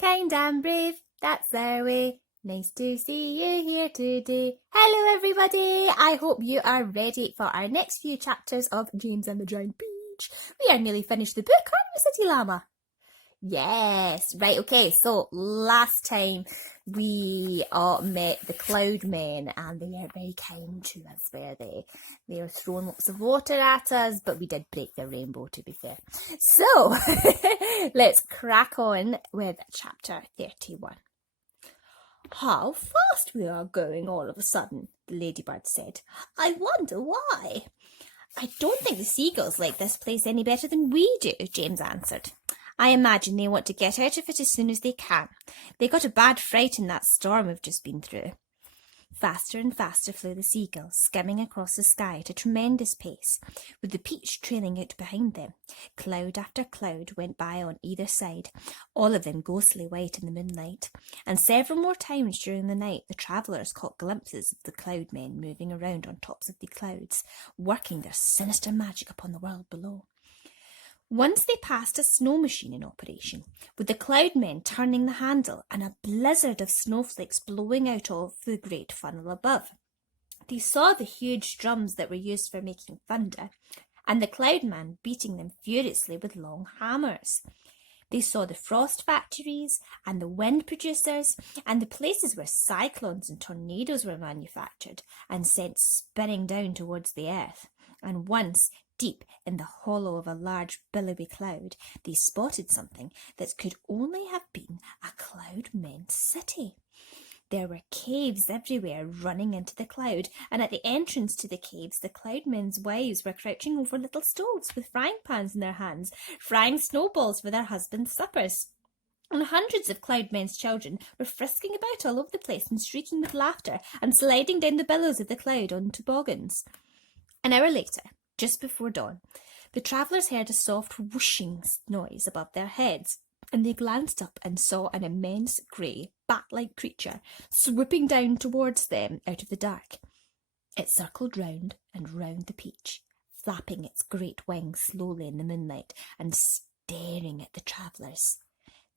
Kind and brave, that's our way. Nice to see you here today. Hello everybody, I hope you are ready for our next few chapters of James and the Giant Peach. We are nearly finished the book, aren't we, City Llama? Yes, right, okay, so last time we met the Cloud Men and they weren't very kind to us, were they? They were throwing lots of water at us, but we did break the rainbow, to be fair. So, let's crack on with chapter 31. How fast we are going all of a sudden, the ladybird said. I wonder why. I don't think the seagulls like this place any better than we do, James answered. I imagine they want to get out of it as soon as they can. They got a bad fright in that storm we've just been through. Faster and faster flew the seagulls, skimming across the sky at a tremendous pace, with the peach trailing out behind them. Cloud after cloud went by on either side, all of them ghostly white in the moonlight, and several more times during the night the travellers caught glimpses of the cloud men moving around on tops of the clouds, working their sinister magic upon the world below. Once they passed a snow machine in operation, with the cloud men turning the handle and a blizzard of snowflakes blowing out of the great funnel above. They saw the huge drums that were used for making thunder, and the cloud man beating them furiously with long hammers. They saw the frost factories and the wind producers and the places where cyclones and tornadoes were manufactured and sent spinning down towards the earth. And once, deep in the hollow of a large billowy cloud, they spotted something that could only have been a cloud-men's city. There were caves everywhere running into the cloud, and at the entrance to the caves the cloud-men's wives were crouching over little stoves with frying pans in their hands, frying snowballs for their husbands' suppers. And hundreds of cloud-men's children were frisking about all over the place and shrieking with laughter and sliding down the billows of the cloud on toboggans. An hour later, just before dawn, the travellers heard a soft whooshing noise above their heads, and they glanced up and saw an immense grey, bat-like creature swooping down towards them out of the dark. It circled round and round the peach, flapping its great wings slowly in the moonlight and staring at the travellers.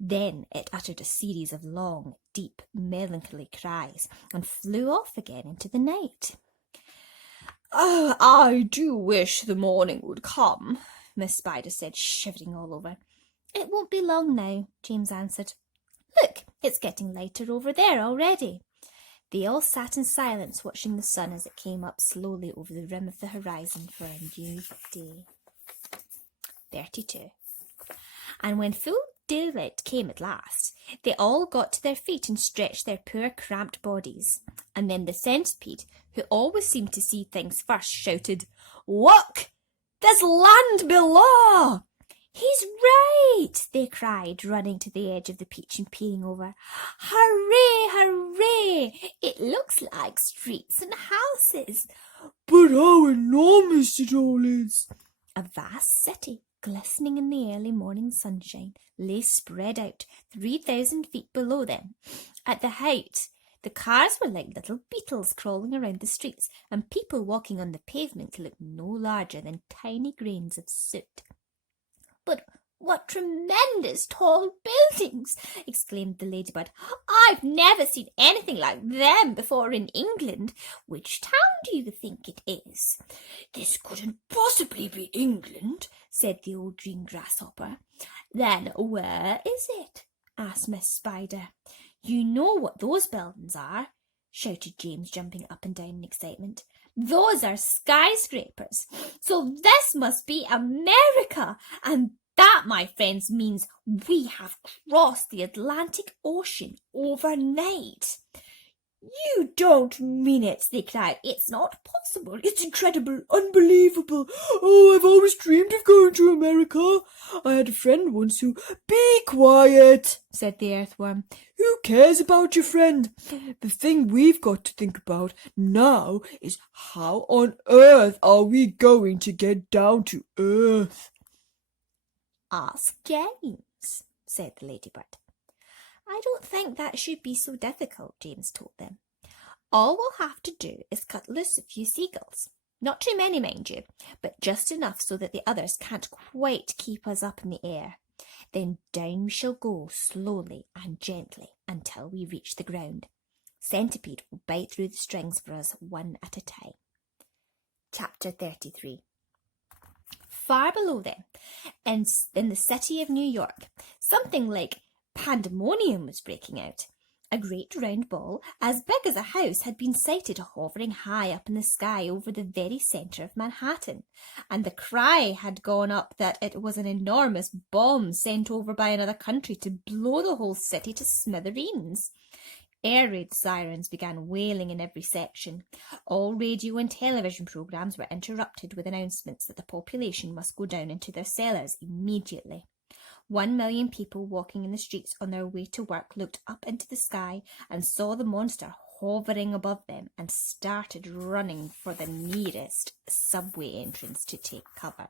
Then it uttered a series of long, deep, melancholy cries and flew off again into the night. Oh, I do wish the morning would come, Miss Spider said, shivering all over. It won't be long now, James answered. Look, it's getting lighter over there already. They all sat in silence, watching the sun as it came up slowly over the rim of the horizon for a new day. 32. And when full daylight came at last, they all got to their feet and stretched their poor cramped bodies. And then the centipede, who always seemed to see things first, shouted, Look! There's land below! He's right, they cried, running to the edge of the peach and peering over. Hooray, hooray! It looks like streets and houses. But how enormous it all is! A vast city, glistening in the early morning sunshine, lay spread out 3,000 feet below them. At the height, the cars were like little beetles crawling around the streets, and people walking on the pavement looked no larger than tiny grains of soot. But what tremendous tall buildings! Exclaimed the ladybird. I've never seen anything like them before in England. Which town do you think it is? This couldn't possibly be England, said the old green grasshopper. Then where is it? Asked Miss Spider. You know what those buildings are, shouted James, jumping up and down in excitement. Those are skyscrapers. So this must be America, and that, my friends, means we have crossed the Atlantic Ocean overnight. You don't mean it, they cried. It's not possible. It's incredible, unbelievable. Oh, I've always dreamed of going to America. I had a friend once who... Be quiet, said the earthworm. Who cares about your friend? The thing we've got to think about now is how on earth are we going to get down to Earth? Ask James, said the ladybird. I don't think that should be so difficult, James told them. All we'll have to do is cut loose a few seagulls. Not too many, mind you, but just enough so that the others can't quite keep us up in the air. Then down we shall go slowly and gently until we reach the ground. Centipede will bite through the strings for us one at a time. Chapter 33. Far below them, in the city of New York, something like pandemonium was breaking out. A great round ball, as big as a house, had been sighted hovering high up in the sky over the very centre of Manhattan, and the cry had gone up that it was an enormous bomb sent over by another country to blow the whole city to smithereens. Air raid sirens began wailing in every section. All radio and television programmes were interrupted with announcements that the population must go down into their cellars immediately. 1 million people walking in the streets on their way to work looked up into the sky and saw the monster hovering above them and started running for the nearest subway entrance to take cover.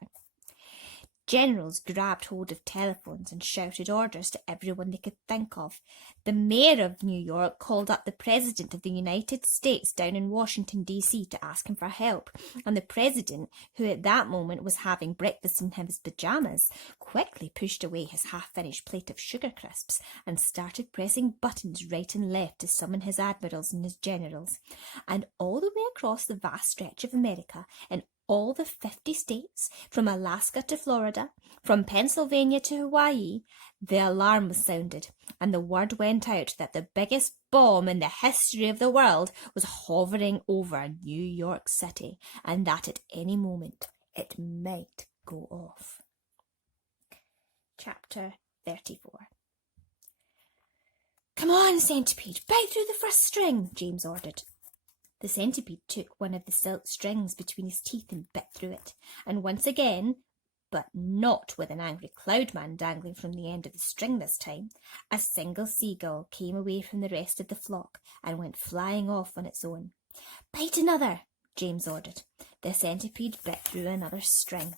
Generals grabbed hold of telephones and shouted orders to everyone they could think of. The mayor of New York called up the President of the United States down in Washington, D.C. to ask him for help, and the President, who at that moment was having breakfast in his pyjamas, quickly pushed away his half-finished plate of sugar crisps and started pressing buttons right and left to summon his admirals and his generals. And all the way across the vast stretch of America, in all the 50 states, from Alaska to Florida, from Pennsylvania to Hawaii, the alarm was sounded, and the word went out that the biggest bomb in the history of the world was hovering over New York City, and that at any moment it might go off. Chapter 34. "Come on, Centipede, bite through the first string," James ordered. The centipede took one of the silk strings between his teeth and bit through it, and once again, but not with an angry cloudman dangling from the end of the string this time, a single seagull came away from the rest of the flock and went flying off on its own. "Bite another," James ordered. The centipede bit through another string.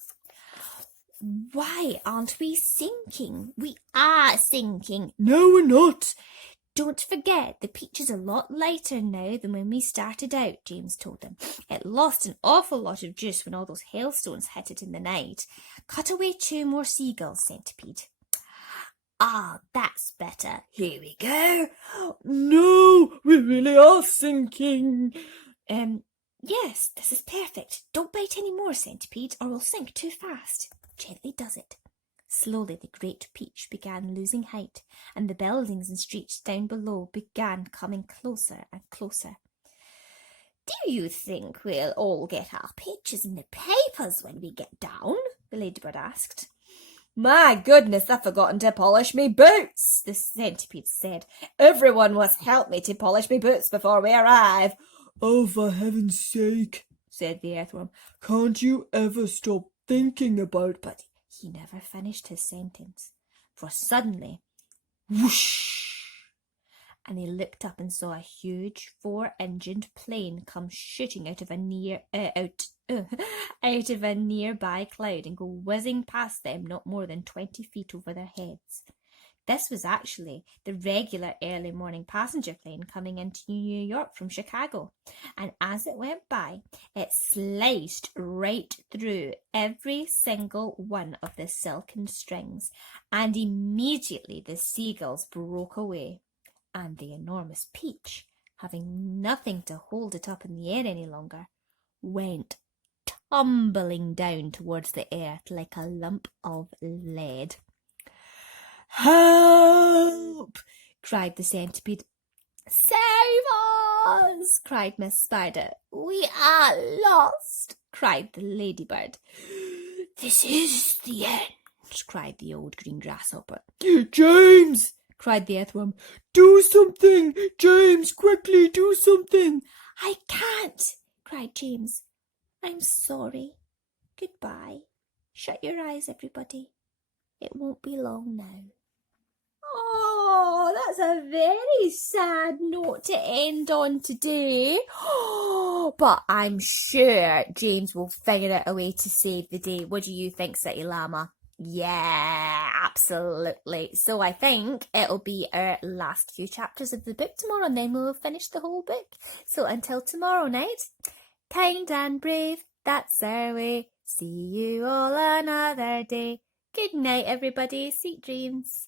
"Why aren't we sinking?" "We are sinking." "No, we're not." "Don't forget, the peach is a lot lighter now than when we started out," James told them. "It lost an awful lot of juice when all those hailstones hit it in the night. Cut away 2 more seagulls, Centipede." "Ah, that's better. Here we go." "No, we really are sinking." Yes, this is perfect. Don't bite any more, Centipede, or we'll sink too fast." Gently does it. Slowly the great peach began losing height, and the buildings and streets down below began coming closer and closer. "Do you think we'll all get our pictures in the papers when we get down?" the ladybird asked. "My goodness, I've forgotten to polish me boots," the centipede said. "Everyone must help me to polish me boots before we arrive." "Oh, for heaven's sake," said the earthworm. "Can't you ever stop thinking about..." But he never finished his sentence, for suddenly, whoosh, and he looked up and saw a huge 4-engined plane come shooting out of a nearby cloud and go whizzing past them not more than 20 feet over their heads. This was actually the regular early morning passenger plane coming into New York from Chicago, and as it went by, it sliced right through every single one of the silken strings, and immediately the seagulls broke away, and the enormous peach, having nothing to hold it up in the air any longer, went tumbling down towards the earth like a lump of lead. "Help!" cried the centipede. "Save us!" cried Miss Spider. "We are lost!" cried the ladybird. "This is the end!" cried the old green grasshopper. "James!" cried the earthworm. "Do something! James, quickly, do something!" "I can't!" cried James. "I'm sorry. Goodbye. Shut your eyes, everybody. It won't be long now." Oh, that's a very sad note to end on today. But I'm sure James will figure out a way to save the day. What do you think, City Llama? Yeah, absolutely. So I think it'll be our last few chapters of the book tomorrow, and then we'll finish the whole book. So until tomorrow night, kind and brave, that's our way. See you all another day. Good night, everybody. Sweet dreams.